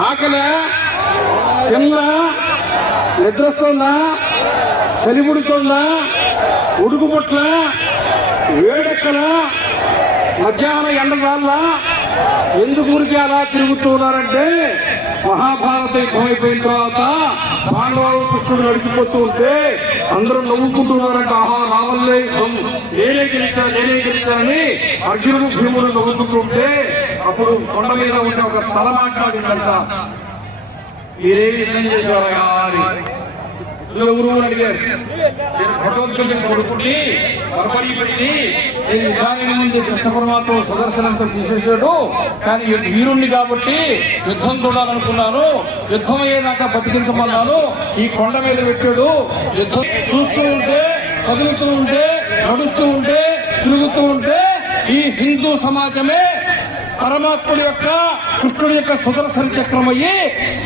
ఆకలే తిన్న నిద్రస్తుందా చలిముడుతుందా ఉడుకుపుట్ల వేడెక్కల మధ్యాహ్నం ఎండ ఎందుకు ఊరికి అలా తిరుగుతున్నారంటే మహాభారత యుద్ధం అయిపోయిన తర్వాత పాండవాలు కృష్ణుడు నడిచిపోతూ ఉంటే అందరూ నవ్వుకుంటున్నారంటే ఆహా రావల్లే నేనే గెలిచా నేనే గెలిచానని అర్జునుడు భీముడు నవ్వుకుంటూ ఉంటే అప్పుడు కొండ మీద ఉండే ఒక తల మాట్లాడిందంట మీరే నిర్ణయం చేసేవారా అని ఎవరు అడిగారు. నేను భగవద్గీత కొడుకుని పరపరి పెట్టి నేను యుద్ధానికి ముందు కృష్ణ పరమాత్మ సుదర్శనంతో తీసేసాడు కానీ వీరుణ్ణి కాబట్టి యుద్ధం చూడాలనుకున్నాను. యుద్ధం అయ్యేదాకా బతికించమన్నాను. ఈ కొండ మీద పెట్టాడు. యుద్ధం చూస్తూ ఉంటే కదులుతూ ఉంటే నడుస్తూ ఉంటే తిరుగుతూ ఉంటే ఈ హిందూ సమాజమే పరమాత్ముడి యొక్క కృష్ణుడి యొక్క సుదర్శన చక్రం అయ్యి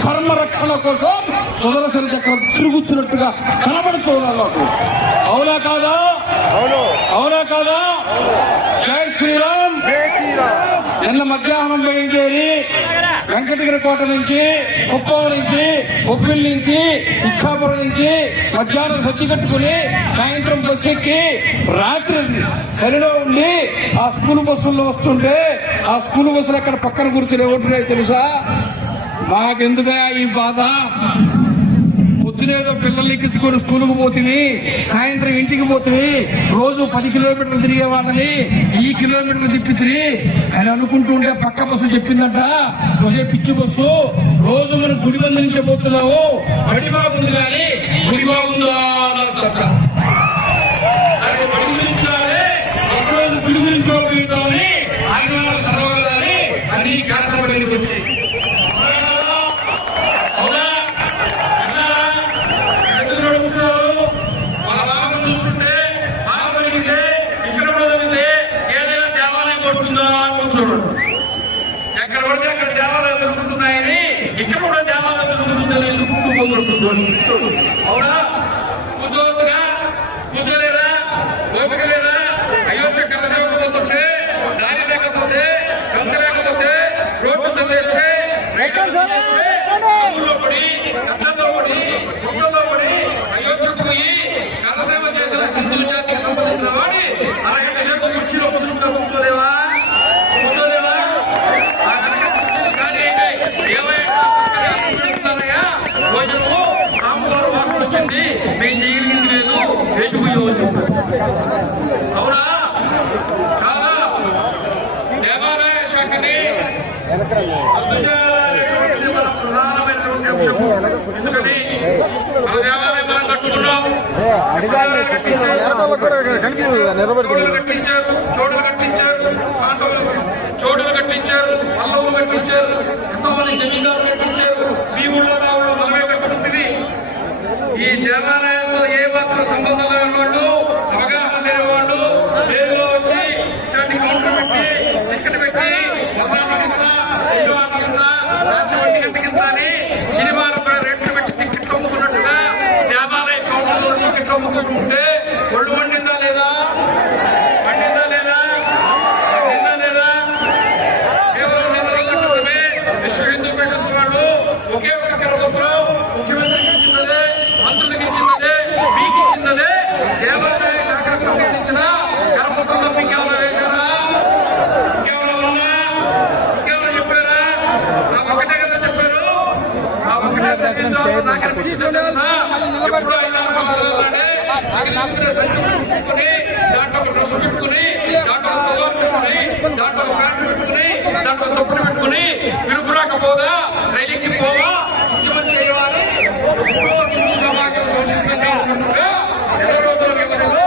ధర్మ రక్షణ కోసం సుదర్శన చక్రం తిరుగుతున్నట్టుగా కనబడుతున్నారు నాకు అవునా కాదా? అవునా. కాదా? జై శ్రీరామ్. నిన్న మధ్యాహ్నం బయలుదేరి వెంకటగిరి కోట నుంచి కుప్పం నుంచి ఉప్పిల్ నుంచి ఇచ్చాపురం నుంచి మధ్యాహ్నం సచ్చి కట్టుకుని సాయంత్రం బస్సు ఎక్కి రాత్రి సరిలో ఉండి ఆ స్కూల్ బస్సుల్లో వస్తుంటే ఆ స్కూల్ బస్సులు అక్కడ పక్కన కూర్చునే ఉంటున్నాయి తెలుసా? మాకెందుకయా ఈ బాధ? పొద్దునేదో పిల్లల్ని ఎక్కించుకొని స్కూలుకు పోతుంది సాయంత్రం ఇంటికి పోతుంది రోజు పది కిలోమీటర్లు తిరిగే వాళ్ళని ఈ కిలోమీటర్లు తిప్పితిరి అని అనుకుంటూ ఉంటే పక్క బస్సు చెప్పిందంట. రోజే పిచ్చి బస్సు రోజు మనం గుడి మంది నుంచే పోతున్నాము బడి బాగుంది కానీ గుడి బాగుందా? అనుకుంటున్నాడు ఎక్కడ పడితే అక్కడ దేవాలయం దొరుకుతున్నాయని ఇక్కడ కూడా దేవాలయం దొరుకుతుందని ఎందుకు కొడుతుంది అవునా? కూర్చోవచ్చుగా? కూర్చోలేరా ఓపిక లేదా అయోధ్య కలసేవకు పోతుంటే దారి లేకపోతే దొంగ లేకపోతే రోడ్డు తల్లేస్తే పడి గద్దల్లో పడి గుడ్డల్లో పడి కనిపించదు కట్టించారు కట్టించారు చోడులు కట్టించారు పల్లవులు కట్టించారు ఎంతో మంది కట్టించారు మీ ఊళ్ళో ఊళ్ళో మనమే కట్టుకుంటుంది. ఈ దేవాలయంతో ఏ మాత్రం సంబంధం లేని వాళ్ళు అవగాహన లేని వాళ్ళు నేరుగా వచ్చి ఇట్లాంటి కౌంటర్ పెట్టి టికెట్ పెట్టి మసాలా కింద రెండు ఆటల కింద రాత్రి ఒంటి గంట సినిమాలు కూడా రేట్లు పెట్టి టికెట్లు అమ్ముకున్నట్టుగా దేవాలయ కౌంటర్లో టికెట్లు అమ్ముకుంటుంటే ఒళ్ళు వండిందా లేదా వండిందా లేదా వండిందా లేదా కేవలం నిధులు కట్టుకునే విశ్వ హిందూ పరిషత్ వాళ్ళు ఒకే ఒక కరపత్రం ముఖ్యమంత్రికి ఇచ్చినదే మంత్రులకి ఇచ్చినదే మీకు ఇచ్చినదే దేవాదాయ శాఖకు సంబంధించిన కరపత్రంలో మీకు ఏమైనా వేశారా ఇంకేమైనా ఉందా ఇంకేమైనా చెప్పారా నా ఒకటే కదా చెప్పారు నా ఒకటే చదివిందో నాకు అనిపించిందో తెలుసా ఎప్పుడో ఐదారు సంవత్సరాలు నాడే నాకు తెలిసిన సంఖ్య పెట్టుకుని దాంట్లో ఒక డ్రెస్ పెట్టుకుని దాంట్లో ఒక పుస్తకం పెట్టుకుని దాంట్లో ఒక ప్యాంట్ పెట్టుకుని దాంట్లో దుప్పటి పెట్టుకుని విరుపురాకపోదా రైలుకి పోవా ముఖ్యమంత్రి అయ్యేవారు సమాజం సంస్కృతంగా ఉన్నట్టుగా నెల రోజుల వ్యవధిలో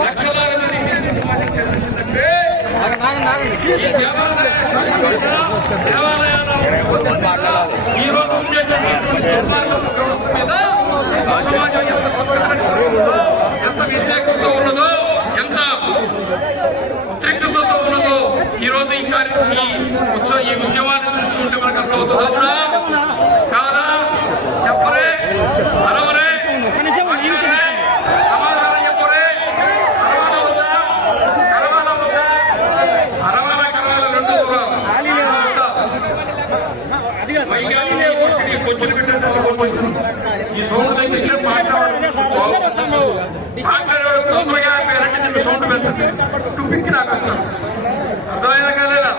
లక్షలాది మంది సమాజం చేస్తుందంటే ఈ దేవాలయ శాస్త్రవేత్త, దేవాలయాల ఈ రోజు ఉండేటటువంటి వ్యవస్థ మీద సమాజం ఎంత ఉన్నదో ఎంత వ్యతిరేకంతో ఉన్నదో ఎంత ఉన్నదో ఈ రోజు ఈ కార్యక్రమం ఈ ఈ ఉద్యమాన్ని చూస్తుంటే మనకు అర్థమవుతుంది. పెంచండి టుపిక్కి నాకు వస్తాను అర్థమైనా కాలేదా?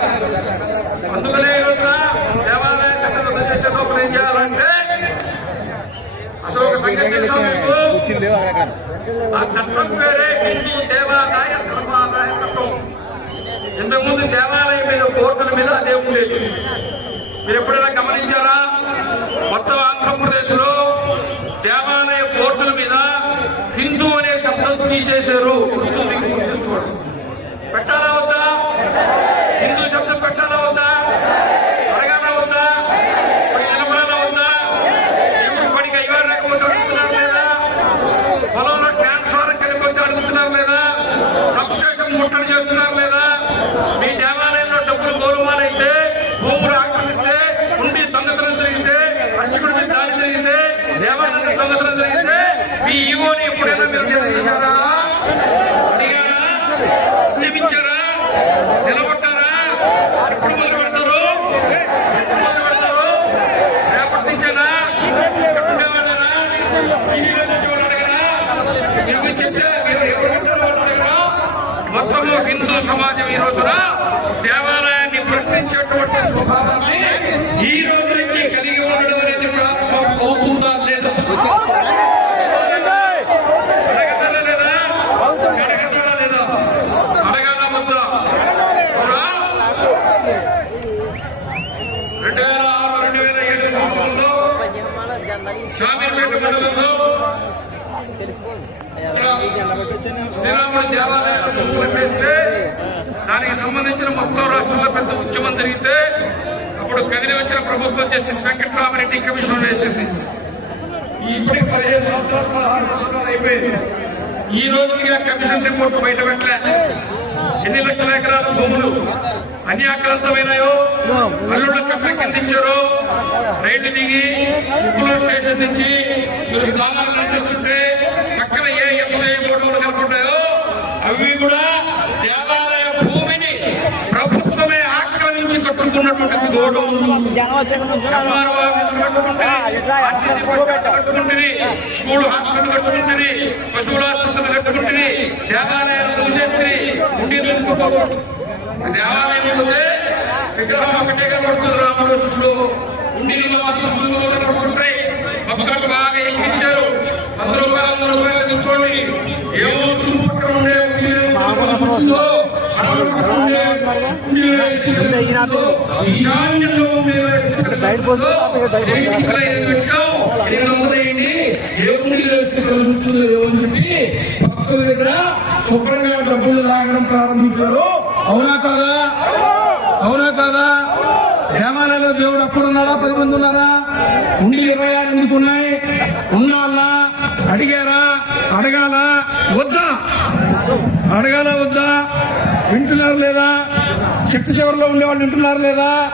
అందుకనే దేవాలయ చట్టం రద్దు చేసే లోపల ఏం చేయాలంటే అసలు ఒక సంగతి ఆ చట్టం పేరే హిందూ దేవాలయ ధర్మాదాయ చట్టం. ఇంతకుముందు దేవాలయం మీద కోర్టుల మీద అదే ఉండేది. మీరు ఎప్పుడైనా గమనించారా? మొత్తం ఆంధ్రప్రదేశ్లో దేవాలయ కోర్టుల మీద హిందూ అనే శబ్దం తీసేశారు గుర్తుంది, గుర్తుంచుకోండి. పెట్టాలా వద్దా హిందూ శబ్దం పెట్టాలా వద్దా అడగాలా వద్దా ఇప్పుడు నిలబడాలా వద్దా ఎవరు పడికి అయ్యారు లేకపోతే అడుగుతున్నారు లేదా పొలంలో ట్రాన్స్ఫార్ కలిపి అడుగుతున్నారు లేదా సబ్ స్టేషన్ ముట్టడి చేస్తున్నారు లేదా మీ దేవాలయంలో డబ్బులు గౌరవాలైతే భూములు ఆక్రమిస్తే ఉండి దొంగతనం జరిగితే అర్చకుడి మీద దాడి జరిగితే దేవాలయం దొంగతనం జరిగితే మీ ఈవోని ఎప్పుడైనా మీరు నిలదీశారా అడిగారా చెప్పించారా నిలబడ్డారా ఎప్పుడు మొదలు పెడతారు ఎప్పుడు మొదలు పెడతారు రేపటి నుంచేనా ఇక్కడ ఉండేవాళ్ళేనా టీవీలో చూసేవాళ్ళు అడగరా మీరు చెప్తే మీరు ఎవరు ఉంటారో వాళ్ళు అడగరా మొత్తము హిందూ సమాజం ఈ రోజున దేవాలయాన్ని ప్రశ్నించేటువంటి స్వభావాన్ని ఈ రోజు నుంచి కలిగి ఉండడం అనేది ప్రారంభం అవుతుందా లేదా? రెండు వేల ఆరు రెండు వేల ఏడు సంవత్సరంలో షామీర్పేట మండలంలో శ్రీరాముడి దేవాలయాలు దానికి సంబంధించిన మొత్తం రాష్ట్రంలో పెద్ద ఉద్యమం జరిగితే అప్పుడు కదిలి వచ్చిన ప్రభుత్వం జస్టిస్ వెంకట్రామరెడ్డి కమిషన్ వేసింది. ఈ ఇప్పటికి పదిహేను సంవత్సరాలు పదహారు సంవత్సరాలు అయిపోయింది. ఈ రోజుకి ఆ కమిషన్ రిపోర్ట్ బయట పెట్టలే. ఎన్ని లక్షల ఎకరాల భూములు అన్ని ఆక్రాంతమైనాయో అల్లుళ్ళ కప్ప కిందించారు రైలు దిగి ఉప్పులో స్టేషన్ నుంచి మీరు స్థానాలు నడిపిస్తుంటే పక్కన ఏ ఎంసీ బోర్డు కనుకుంటాయో అవి కూడా ఆక్రమించి కట్టుకున్నటువంటి గోడౌన్లు కట్టుకుంటుంది స్కూల్ హాస్టల్ కట్టుకుంటుంది పశువుల ఆసుపత్రులు కట్టుకుంటుంది దేవాలయాలు మూసేస్తుంది ఉండి దేవాలయం పోతే విగ్రహం ఒకటే కనబడుతుంది రామకృష్ణులు ఉండిలో మాత్రం పురుగులు కనబడుతుంటాయి బాగా ఎక్కించారు అక్కడ భక్తుల దగ్గర శుభ్రంగా డబ్బులు లాగడం ప్రారంభించారు అవునా కాదా అవునా కాదా దేవాలయంలో దేవుడు అప్పుడున్నారా పది మంది ఉన్నారా ఉండి ఇరవై ఆరు ఎందుకు ఉన్నాయి ఉన్నాళ్ళ అడిగారా అడగాల వద్దా అడగాల వద్దా? వింటున్నారు లేదా? చెట్టు చివరిలో ఉండేవాళ్ళు వింటున్నారు లేదా?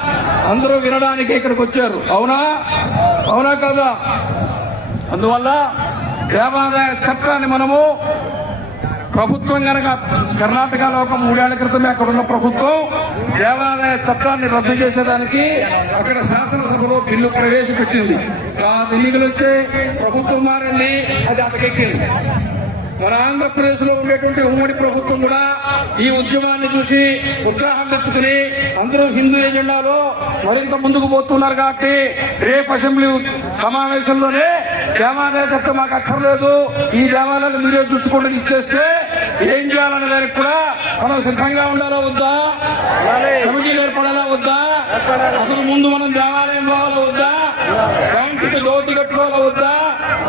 అందరూ వినడానికి ఇక్కడికి వచ్చారు. అవునా? అవునా కాదా? అందువల్ల దేవాదాయ చట్టాన్ని మనము ప్రభుత్వం కనుక కర్ణాటకలో ఒక మూడేళ్ళ క్రితమే అక్కడ ఉన్న ప్రభుత్వం దేవాలయ చట్టాన్ని రద్దు చేసేదానికి అక్కడ శాసనసభలో బిల్లు ప్రవేశపెట్టింది. ఆ ఎన్నికలు వచ్చి ప్రభుత్వం మారింది అది అటకెక్కింది. మన ఆంధ్రప్రదేశ్లో ఉండేటువంటి ఉమ్మడి ప్రభుత్వం కూడా ఈ ఉద్యమాన్ని చూసి ఉత్సాహం తెచ్చుకుని అందరూ హిందూ ఎజెండాలో మరింత ముందుకు పోతున్నారు కాబట్టి రేపు అసెంబ్లీ సమావేశంలోనే దేవాలయ చట్టం మాకు అక్కర్లేదు. ఈ దేవాలయాలు మీరే చూసుకోండి ఇచ్చేస్తే ఏం చేయాలనే దానికి కూడా మనం సిద్ధంగా ఉండాలా వద్దా? కమిటీలు ఏర్పడాలా వద్దా? అసలు ముందు మనం దేవాలయం పోవాలా వద్దా? బ్యాంకుకి దోతి కట్టుకోవాలా వద్దా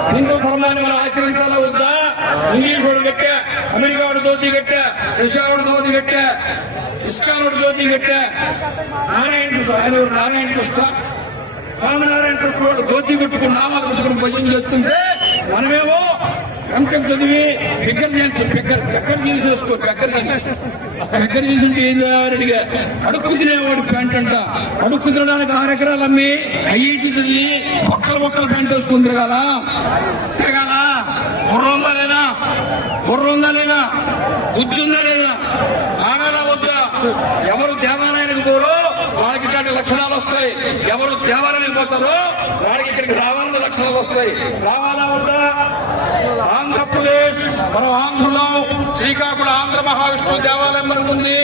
హిందూ ధర్మాన్ని మనం ఆచరించాలా వద్దా ఇంగ్లీష్ వాడు కట్టా అమెరికా వాడు దోతి కట్టా రష్యా వాడు దోతి కట్టా ఇస్కాన్ వాడు దోతి కట్టా నారాయణ ఆయన ఎవరు? నారాయణ కృష్ణ రామనారాయణ కృష్ణ వాడు దోతి కట్టుకుని నామాలు కట్టుకుని భజన చేస్తుంటే మనమేమో ఎంటెక్ చదివి ఫిగర్ చేసి ఫిగర్ ఫిగర్ తీసేసుకో ఫిగర్ తీసి ఎక్కడ తీసుంటే ఏం అడిగా అడుక్కు తినేవాడు ప్యాంట్ అంట. అడుక్కు తినడానికి ఆరు ఎకరాలు అమ్మి ఐఐటి చదివి ఒక్కరు ఒక్కలు ప్యాంట్ వేసుకుని తిరగాల? తిరగాల? బుర్ర ఉందా లేదా? బుర్ర ఉందా లేదా? బుద్ధి ఉందా లేదా? ఆరాలా వద్దా? ఎవరు దేవాలయానికి పోరు వాళ్ళకి ఇట్లాంటి లక్షణాలు వస్తాయి. ఎవరు దేవాలయానికి పోతారో వారికి ఇక్కడికి రావాలన్న లక్షణాలు వస్తాయి. రావాలా వద్దా? మనం ఆంధ్రలో శ్రీకాకుళం ఆంధ్ర మహావిష్ణువు దేవాలయం మనకు ఉంది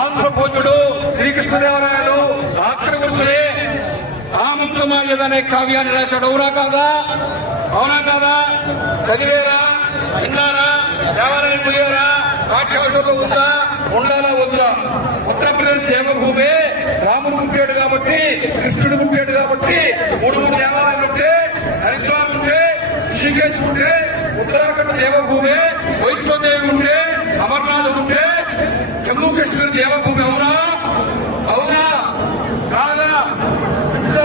ఆంధ్ర భోజుడు శ్రీకృష్ణదేవరాయలు అక్కడ ఆముక్తమాల్యద అనే కావ్యాన్ని రాశాడు. అవునా కాదా? అవునా కాదా? చదివేరా? విన్నారా? దేవాలయం పోయారా? రాక్షసులు ఉందా? ఉండాలా వద్దా? ఉత్తరప్రదేశ్ దేవభూమి రాముడు పుట్టాడు కాబట్టి కృష్ణుడు పుట్టాడు కాబట్టి మూడు మూడు దేవాలయాలు ఉంటే హరిద్వార్ ఉంటే ఋషికేశ్ ఉంటే ఉత్తరాఖండ్ దేవభూమి వైష్ణోదేవి ఉంటే అమర్నాథ్ ఉంటే జమ్మూ కాశ్మీర్ దేవభూమి అవునా? అవునా? కాదా? ఇంట్లో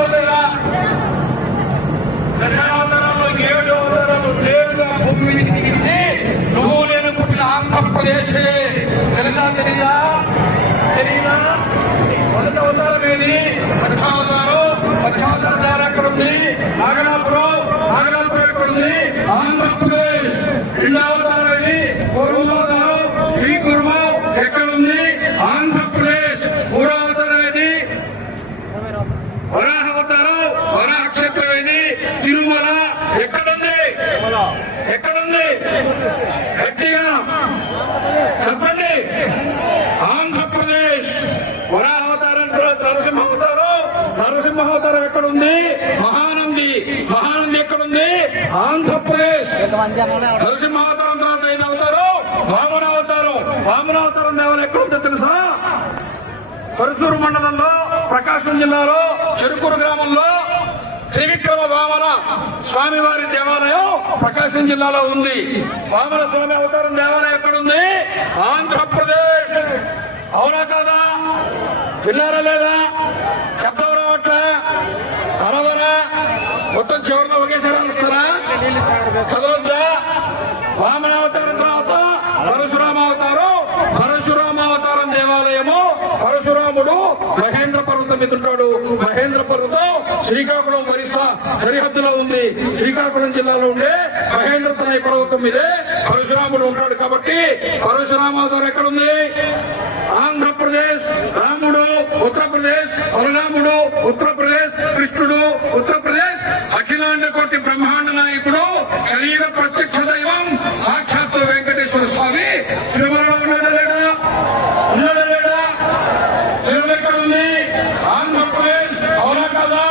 ఏడు అవతారాలు నేరుగా భూమి మీదకి దిగింది. నువ్వు నేను పుట్టిన ఆంధ్రప్రదేశ్. తెలుసా తెలియదా తెలియదా మొదటి అవతారం ఏది? పక్షావతారం పక్షావతారం ద్వారా ఎక్కడ ఉంది? నాగలాపురం నాగలాపురం ఆంధ్రప్రదేశ్ రెండో అవతారం శ్రీ పూర్వోదరం ఎక్కడుంది? ఎక్కడ ఉంది ఆంధ్రప్రదేశ్. మూడో వరాహవతారం. ఏది తిరుమల. ఎక్కడుంది? ఎక్కడుంది? గట్టిగా చెప్పండి ఆంధ్రప్రదేశ్ వరాహ అవతారం తర్వాత నరసింహ అవతారం నరసింహ అవతారం ఎక్కడుంది మహానంది మహానంది ఎక్కడుంది ఆంధ్రప్రదేశ్ నరసింహ అవతారం తర్వాత ఐదు అవతారం. వామన అవతారం వామన అవతారం దేవాలయం ఎక్కడుందో తెలుసా? పరుచూరు మండలంలో ప్రకాశం జిల్లాలో చెరుకూరు గ్రామంలో త్రివిక్రమ వామన స్వామివారి దేవాలయం ప్రకాశం జిల్లాలో ఉంది. వామన స్వామి అవతారం దేవాలయం ఎక్కడుంది ఆంధ్రప్రదేశ్. అవునా కాదా? విన్నారా లేదా? మొత్తం చివరిలో ఒకేసారి వస్తారా చదవద్దా వామనావతారం తర్వాత పరశురామ అవతారం పరశురామ అవతారం దేవాలయము. పరశురాముడు మహేంద్ర పర్వతం మీద ఉంటాడు శ్రీకాకుళం ఒరిస్సా సరిహద్దులో ఉంది. శ్రీకాకుళం జిల్లాలో ఉండే మహేంద్ర తనయ పర్వతం మీదే పరశురాముడు ఉంటాడు కాబట్టి పరశురామ ఎక్కడుంది? ఆంధ్రప్రదేశ్. రాముడు ఉత్తరప్రదేశ్. బలరాముడు ఉత్తరప్రదేశ్. కృష్ణుడు ఉత్తరప్రదేశ్. అఖిలాండ కోటి బ్రహ్మాండ నాయకుడు కలియుగ ప్రత్యక్ష దైవం సాక్షి వెంకటేశ్వర స్వామి తిరుమలలో ఉన్నాడా లేడా ఉన్నాడా లేడా తిరుమల ఎక్కడ ఉంది ఆంధ్రప్రదేశ్ అవునా కదా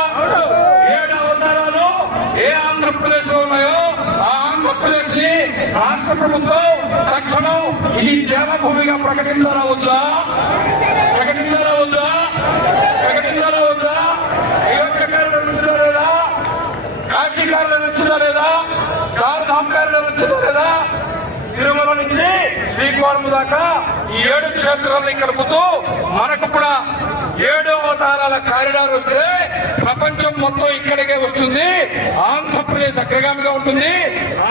ఏడు అవతారాలు ఏ ఆంధ్రప్రదేశ్లో ఉన్నాయో ఆ ఆంధ్రప్రదేశ్ని రాష్ట్ర ప్రభుత్వం తక్షణం ఇది దేవభూమిగా వద్దా? ప్రకటించాలా వద్దా? ప్రకటించారా వద్దా? అయోధ్యకారులు నచ్చుదా లేదా? కాశీకారులు నచ్చుదా లేదా? చార్ధాంకారులు నచ్చుదా లేదా? తిరుమల నుంచి శ్రీకాకుళం దాకా ఈ ఏడు క్షేత్రాలను కలుపుతూ మనకు కూడా ఏడు అవతారాల కారిడార్ వస్తే ప్రపంచం మొత్తం ఇక్కడికే వస్తుంది. ఆంధ్రప్రదేశ్ అగ్రగామిగా ఉంటుంది.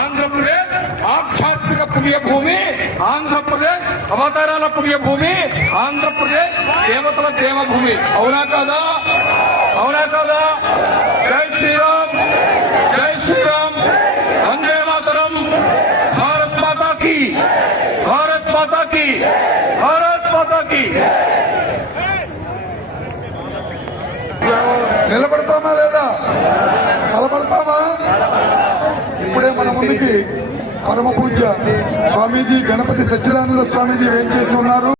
ఆంధ్రప్రదేశ్ ఆధ్యాత్మిక పుణ్యభూమి ఆంధ్రప్రదేశ్ అవతారాల పుణ్యభూమి ఆంధ్రప్రదేశ్ దేవతల దేవభూమి. అవునా కాదా? అవునా కాదా? జై శ్రీరామ్. నిలబడతామా లేదా? కలబడతామా ఇప్పుడే మన ముందుకి పరమ పూజ స్వామీజీ గణపతి సత్యనారాయణ స్వామీజీ ఏం చేసి ఉన్నారు?